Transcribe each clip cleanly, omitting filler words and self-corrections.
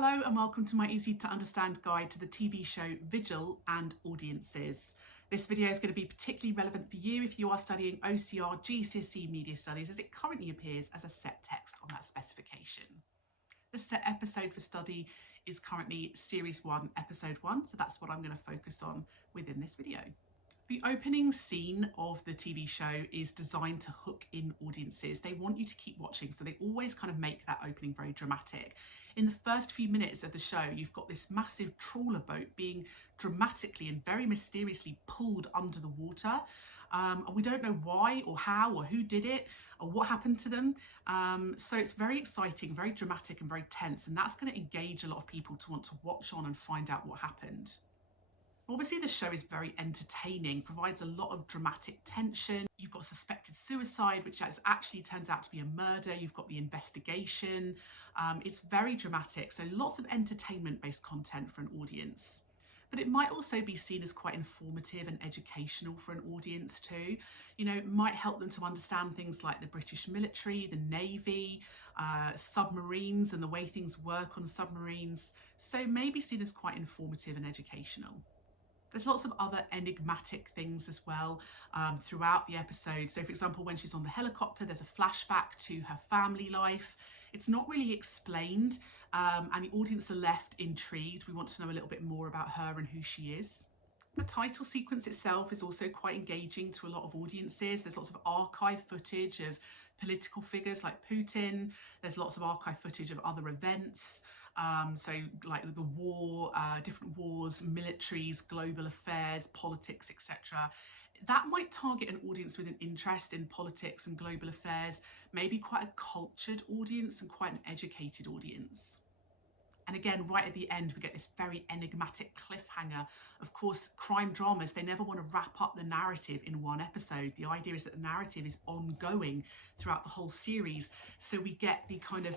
Hello and welcome to my easy to understand guide to the TV show Vigil and audiences. This video is going to be particularly relevant for you if you are studying OCR GCSE Media Studies, as it currently appears as a set text on that specification. The set episode for study is currently Series 1, Episode 1, so that's what I'm going to focus on within this video. The opening scene of the TV show is designed to hook in audiences. They want you to keep watching, so they always kind of make that opening very dramatic. In the first few minutes of the show, you've got this massive trawler boat being dramatically and very mysteriously pulled under the water. And we don't know why or how or who did it or what happened to them. So it's very exciting, very dramatic and very tense, and that's going to engage a lot of people to want to watch on and find out what happened. Obviously, the show is very entertaining, provides a lot of dramatic tension. You've got suspected suicide, which actually turns out to be a murder. You've got the investigation. It's very dramatic, so lots of entertainment-based content for an audience. But it might also be seen as quite informative and educational for an audience too. You know, it might help them to understand things like the British military, the Navy, submarines and the way things work on submarines. So maybe seen as quite informative and educational. There's lots of other enigmatic things as well throughout the episode. So for example, when she's on the helicopter, there's a flashback to her family life. It's not really explained and the audience are left intrigued. We want to know a little bit more about her and who she is. The title sequence itself is also quite engaging to a lot of audiences. There's lots of archive footage of political figures like Putin. There's lots of archive footage of other events. So like the war, different wars, militaries, global affairs, politics, etc. That might target an audience with an interest in politics and global affairs, maybe quite a cultured audience and quite an educated audience. And again, right at the end, we get this very enigmatic cliffhanger. Of course, crime dramas, they never want to wrap up the narrative in one episode. The idea is that the narrative is ongoing throughout the whole series. So we get the kind of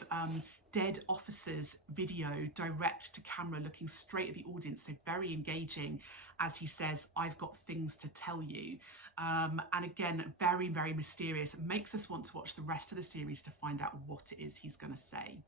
dead officer's video direct to camera, looking straight at the audience. So very engaging as he says, "I've got things to tell you." And again, very, very mysterious. It makes us want to watch the rest of the series to find out what it is he's going to say.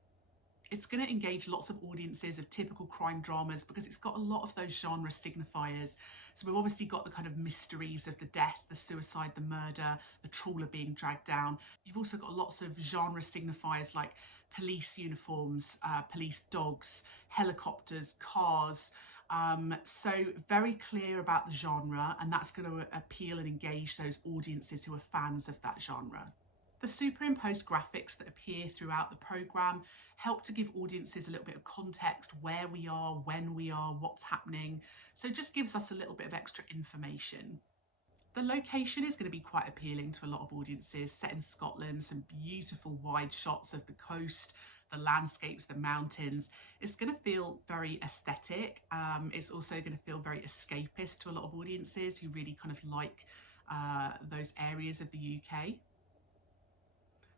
It's going to engage lots of audiences of typical crime dramas because it's got a lot of those genre signifiers. So we've obviously got the kind of mysteries of the death, the suicide, the murder, the trawler being dragged down. You've also got lots of genre signifiers like police uniforms, police dogs, helicopters, cars. So very clear about the genre, and that's going to appeal and engage those audiences who are fans of that genre. The superimposed graphics that appear throughout the programme help to give audiences a little bit of context, where we are, when we are, what's happening. So it just gives us a little bit of extra information. The location is going to be quite appealing to a lot of audiences, set in Scotland, some beautiful wide shots of the coast, the landscapes, the mountains. It's going to feel very aesthetic. It's also going to feel very escapist to a lot of audiences who really kind of like those areas of the UK.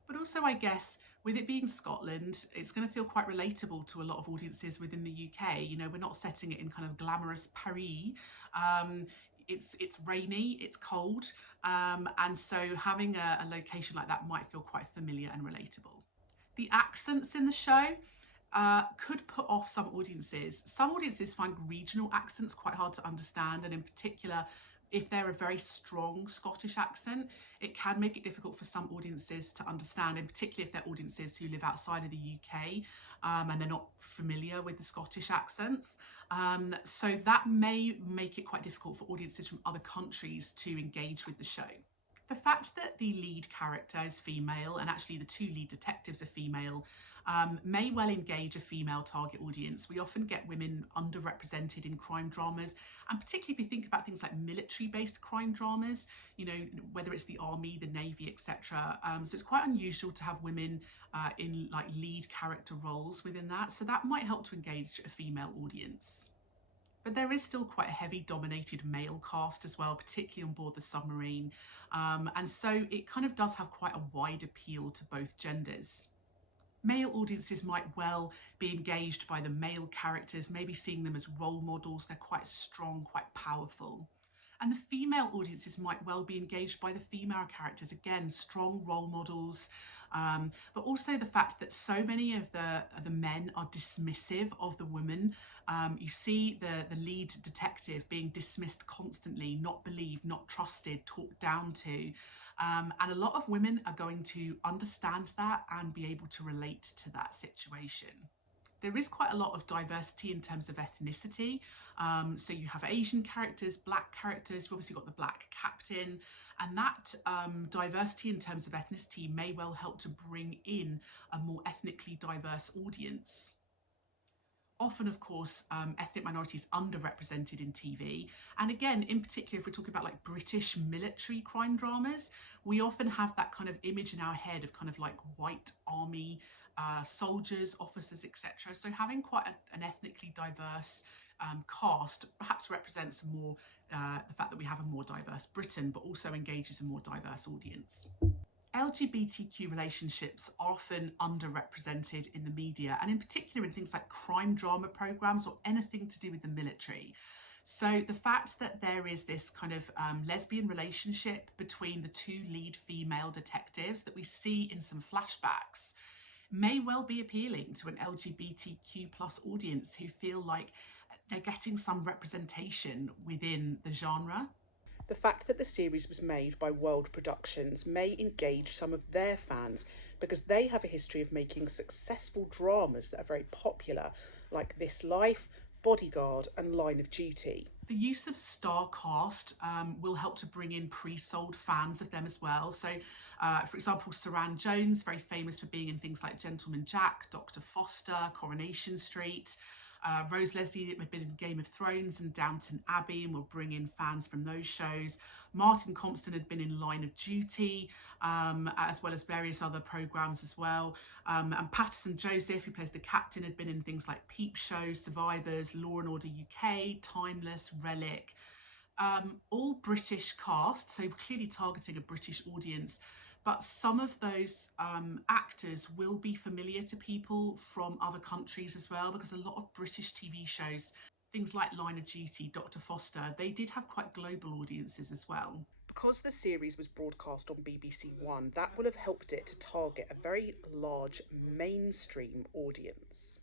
But also, I guess, with it being Scotland, it's going to feel quite relatable to a lot of audiences within the UK. You know, we're not setting it in kind of glamorous Paris. It's rainy, it's cold, and so having a location like that might feel quite familiar and relatable. The accents in the show could put off some audiences. Some audiences find regional accents quite hard to understand, and in particular, if they're a very strong Scottish accent, it can make it difficult for some audiences to understand, in particular if they're audiences who live outside of the UK and they're not familiar with the Scottish accents. So that may make it quite difficult for audiences from other countries to engage with the show. The fact that the lead character is female, and actually the two lead detectives are female, may well engage a female target audience. We often get women underrepresented in crime dramas, and particularly if you think about things like military-based crime dramas, you know, whether it's the army, the navy, etc. So it's quite unusual to have women in like lead character roles within that. So that might help to engage a female audience. But there is still quite a heavy dominated male cast as well, particularly on board the submarine. And so it kind of does have quite a wide appeal to both genders. Male audiences might well be engaged by the male characters, maybe seeing them as role models. They're quite strong, quite powerful. And the female audiences might well be engaged by the female characters. Again, strong role models, but also the fact that so many of the men are dismissive of the women. You see the lead detective being dismissed constantly, not believed, not trusted, talked down to. And a lot of women are going to understand that and be able to relate to that situation. There is quite a lot of diversity in terms of ethnicity. So you have Asian characters, black characters, you've obviously got the black captain, and that diversity in terms of ethnicity may well help to bring in a more ethnically diverse audience. Often, of course, ethnic minorities underrepresented in TV. And again, in particular, if we're talking about like British military crime dramas, we often have that kind of image in our head of kind of like white army soldiers, officers, etc. So having quite an ethnically diverse cast perhaps represents more the fact that we have a more diverse Britain, but also engages a more diverse audience. LGBTQ relationships are often underrepresented in the media, and in particular in things like crime drama programs or anything to do with the military. So the fact that there is this kind of lesbian relationship between the two lead female detectives that we see in some flashbacks may well be appealing to an LGBTQ plus audience who feel like they're getting some representation within the genre. The fact that the series was made by World Productions may engage some of their fans because they have a history of making successful dramas that are very popular, like This Life, Bodyguard, and Line of Duty. The use of star cast will help to bring in pre-sold fans of them as well. So, for example, Saran Jones, very famous for being in things like Gentleman Jack, Dr. Foster, Coronation Street. Rose Leslie had been in Game of Thrones and Downton Abbey and will bring in fans from those shows. Martin Compston had been in Line of Duty, as well as various other programmes as well. And Patterson Joseph, who plays the captain, had been in things like Peep Show, Survivors, Law and Order UK, Timeless, Relic. All British cast, so clearly targeting a British audience. But some of those actors will be familiar to people from other countries as well, because a lot of British TV shows, things like Line of Duty, Dr. Foster, they did have quite global audiences as well. Because the series was broadcast on BBC One, that will have helped it to target a very large mainstream audience.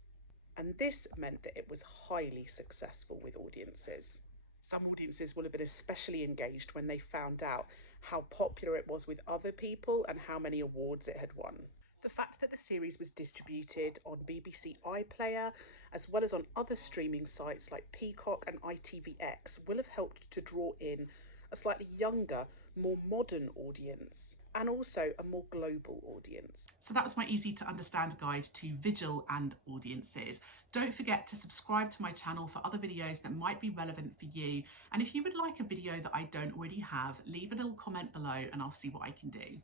And this meant that it was highly successful with audiences. Some audiences will have been especially engaged when they found out how popular it was with other people and how many awards it had won. The fact that the series was distributed on BBC iPlayer as well as on other streaming sites like Peacock and ITVX will have helped to draw in a slightly younger, more modern audience and also a more global audience. So that was my easy to understand guide to Vigil and audiences. Don't forget to subscribe to my channel for other videos that might be relevant for you. And if you would like a video that I don't already have, leave a little comment below and I'll see what I can do.